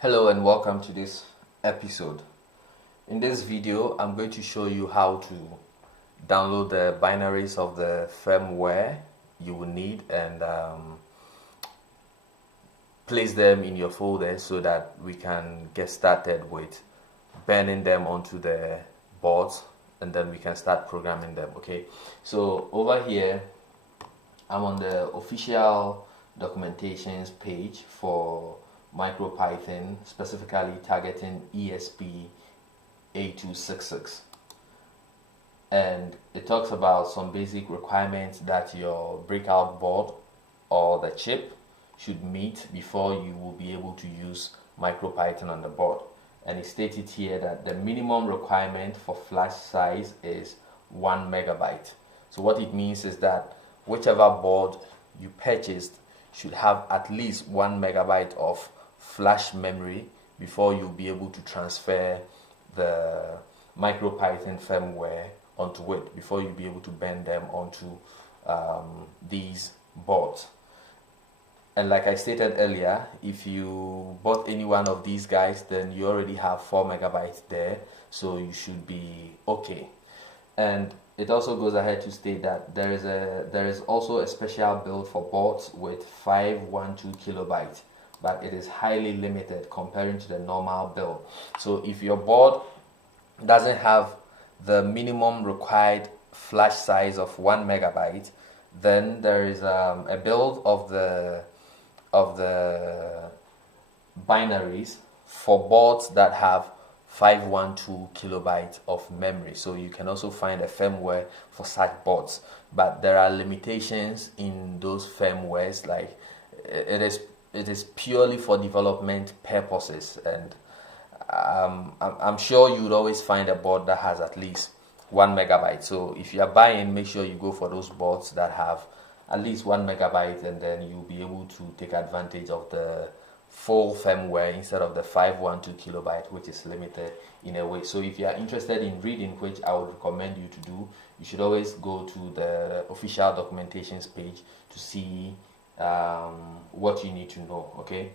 Hello and welcome to this episode. In this video, I'm going to show you how to download the binaries of the firmware you will need and place them in your folder so that we can get started with burning them onto the boards and then we can start programming them. Okay, so over here I'm on the official documentations page for MicroPython, specifically targeting ESP8266, and it talks about some basic requirements that your breakout board or the chip should meet before you will be able to use MicroPython on the board. And it stated here that the minimum requirement for flash size is 1 megabyte. So what it means is that whichever board you purchased should have at least 1 megabyte of flash memory before you'll be able to transfer the MicroPython firmware onto it, before you'll be able to bend them onto these boards. And like I stated earlier, if you bought any one of these guys, then you already have 4 megabytes there, so you should be okay. And it also goes ahead to state that there is also a special build for boards with 512 kilobytes, but it is highly limited comparing to the normal build. So if your board doesn't have the minimum required flash size of 1 megabyte, then there is a build of the binaries for boards that have 512 kilobytes of memory. So you can also find a firmware for such boards, but there are limitations in those firmwares. Like it is purely for development purposes, and I'm sure you would always find a board that has at least 1 megabyte. So if you are buying, make sure you go for those boards that have at least 1 megabyte, and then you'll be able to take advantage of the full firmware instead of the 512 kilobyte, which is limited in a way. So if you are interested in reading, which I would recommend you to do, you should always go to the official documentations page to see what you need to know. Okay,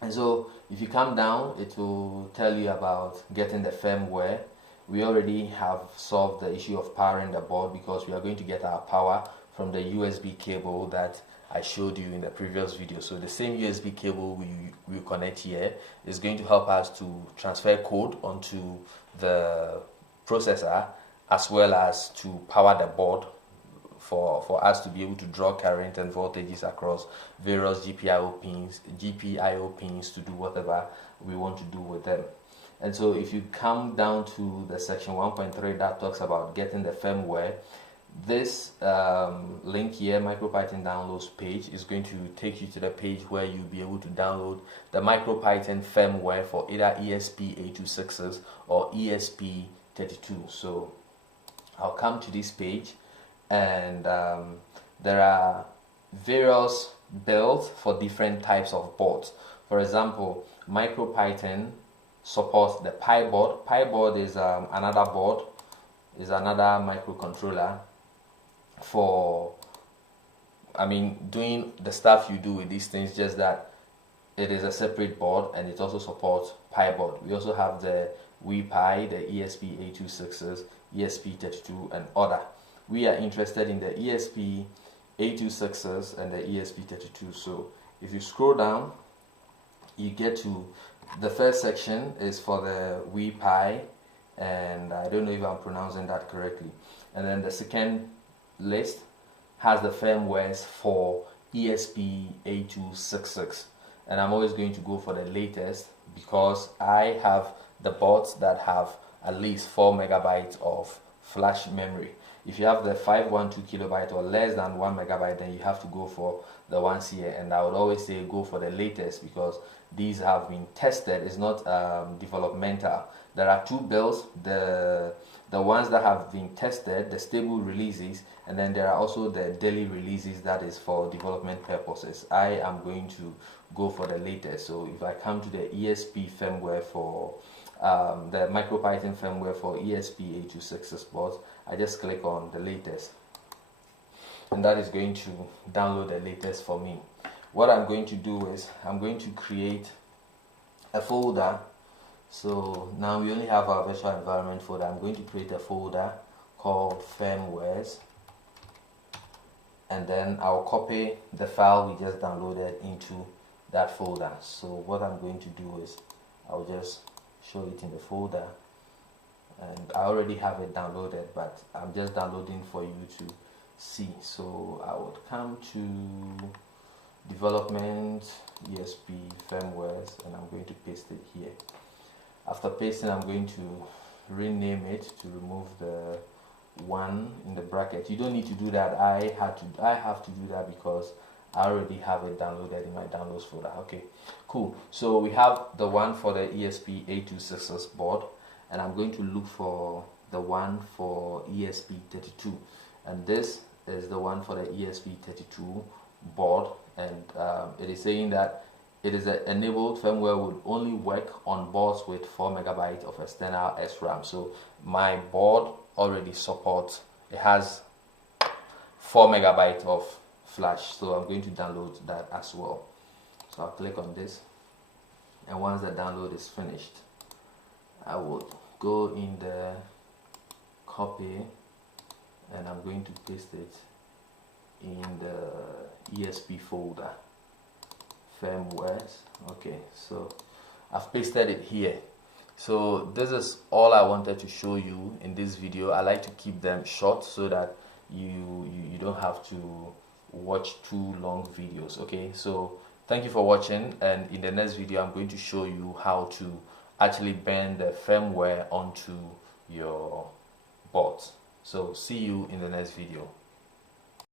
and so if you come down, it will tell you about getting the firmware. We already have solved the issue of powering the board because we are going to get our power from the USB cable that I showed you in the previous video. So the same USB cable we connect here is going to help us to transfer code onto the processor, as well as to power the board for us to be able to draw current and voltages across various GPIO pins to do whatever we want to do with them. And so if you come down to the section 1.3 that talks about getting the firmware, this link here, MicroPython downloads page, is going to take you to the page where you'll be able to download the MicroPython firmware for either ESP8266 or ESP32. So I'll come to this page, and there are various builds for different types of boards. For example, MicroPython supports the Pi board. Pi board is another board, is another microcontroller for, doing the stuff you do with these things, just that it is a separate board, and it also supports Pi board. We also have the WePi, the ESP8266, ESP32, and other. We are interested in the ESP8266 and the ESP32. So if you scroll down, you get to the first section is for the WePi, and I don't know if I'm pronouncing that correctly. And then the second list has the firmwares for ESP8266, and I'm always going to go for the latest because I have the boards that have at least 4 megabytes of flash memory. If you have the 512 kilobyte or less than 1 megabyte, then you have to go for the ones here, and I would always say go for the latest because these have been tested. It's not developmental. There are two builds, the ones that have been tested, the stable releases, and then there are also the daily releases that is for development purposes. I am going to go for the latest. So if I come to the ESP firmware for the MicroPython firmware for ESP8266 boards, I just click on the latest, and that is going to download the latest for me. What I'm going to do is I'm going to create a folder. So now we only have our virtual environment folder. I'm going to create a folder called Firmwares, and then I'll copy the file we just downloaded into that folder. So what I'm going to do is I'll just show it in the folder, and I already have it downloaded, but I'm just downloading for you to see. So I would come to development, ESP, firmwares, and I'm going to paste it here. After pasting, I'm going to rename it to remove the one in the bracket. You don't need to do that. I have to do that because I already have it downloaded in my downloads folder. Okay, cool. So we have the one for the ESP8266 board, and I'm going to look for the one for ESP32, and this is the one for the ESP32 board, and it is saying that it is enabled firmware would only work on boards with 4 MB of external SRAM. So my board already supports, it has 4 MB of flash, so I'm going to download that as well. So I'll click on this, and once the download is finished, I will go in the copy, and I'm going to paste it in the ESP folder, firmwares. Okay, so I've pasted it here. So this is all I wanted to show you in this video. I like to keep them short so that you don't have to watch too long videos. Okay, so thank you for watching, and in the next video I'm going to show you how to actually bend the firmware onto your board. So see you in the next video.